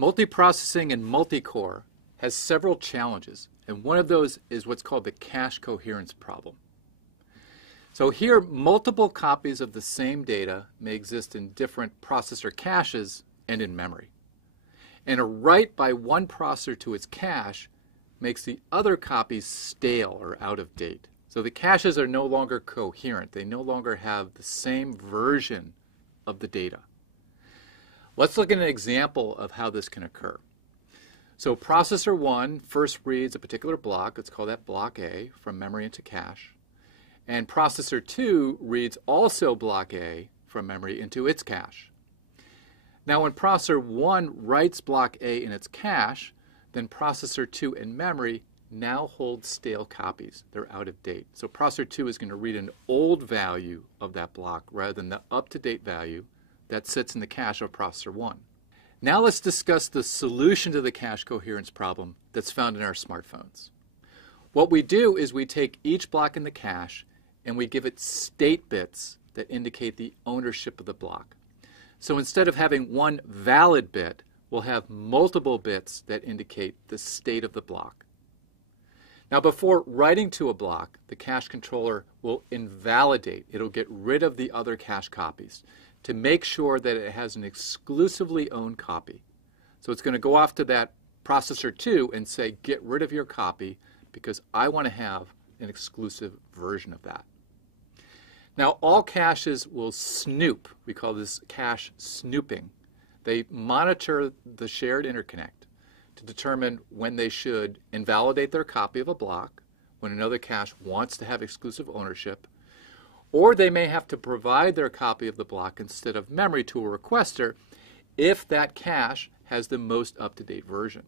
Multiprocessing and multicore has several challenges, and one of those is what's called the cache coherence problem. So here, multiple copies of the same data may exist in different processor caches and in memory. And a write by one processor to its cache makes the other copies stale or out of date. So the caches are no longer coherent. They no longer have the same version of the data. Let's look at an example of how this can occur. So processor 1 first reads a particular block, let's call that block A, from memory into cache. And processor 2 reads also block A from memory into its cache. Now when processor 1 writes block A in its cache, then processor 2 in memory now holds stale copies. They're out of date. So processor 2 is going to read an old value of that block rather than the up-to-date value that sits in the cache of processor 1. Now let's discuss the solution to the cache coherence problem that's found in our smartphones. What we do is we take each block in the cache and we give it state bits that indicate the ownership of the block. So instead of having one valid bit, we'll have multiple bits that indicate the state of the block. Now before writing to a block, the cache controller will invalidate. It'll get rid of the other cache copies to make sure that it has an exclusively owned copy. So it's going to go off to that processor 2 and say, get rid of your copy because I want to have an exclusive version of that. Now all caches will snoop. We call this cache snooping. They monitor the shared interconnect to determine when they should invalidate their copy of a block, when another cache wants to have exclusive ownership, or they may have to provide their copy of the block instead of memory to a requester if that cache has the most up-to-date version.